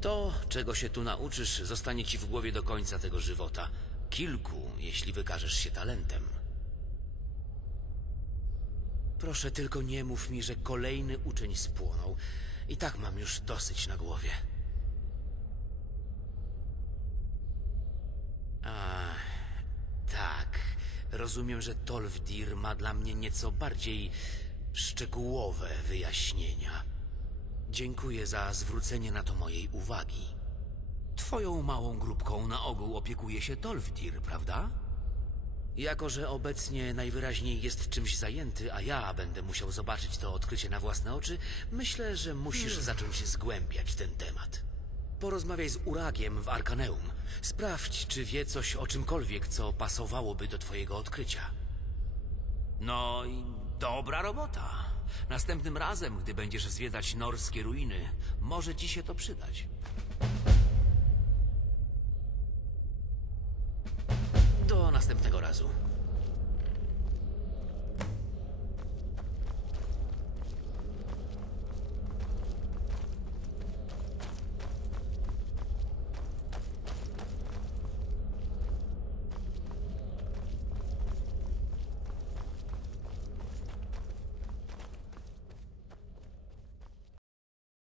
To, czego się tu nauczysz, zostanie ci w głowie do końca tego żywota. Kilku, jeśli wykażesz się talentem. Proszę tylko nie mów mi, że kolejny uczeń spłonął. I tak mam już dosyć na głowie. A, tak. Rozumiem, że Tolfdir ma dla mnie nieco bardziej szczegółowe wyjaśnienia. Dziękuję za zwrócenie na to mojej uwagi. Twoją małą grupką na ogół opiekuje się Tolfdir, prawda? Jako, że obecnie najwyraźniej jest czymś zajęty, a ja będę musiał zobaczyć to odkrycie na własne oczy, myślę, że musisz zacząć zgłębiać ten temat. Porozmawiaj z Uragiem w Arkaneum. Sprawdź, czy wie coś o czymkolwiek, co pasowałoby do twojego odkrycia. No i dobra robota. Następnym razem, gdy będziesz zwiedzać norskie ruiny, może ci się to przydać. Do następnego razu.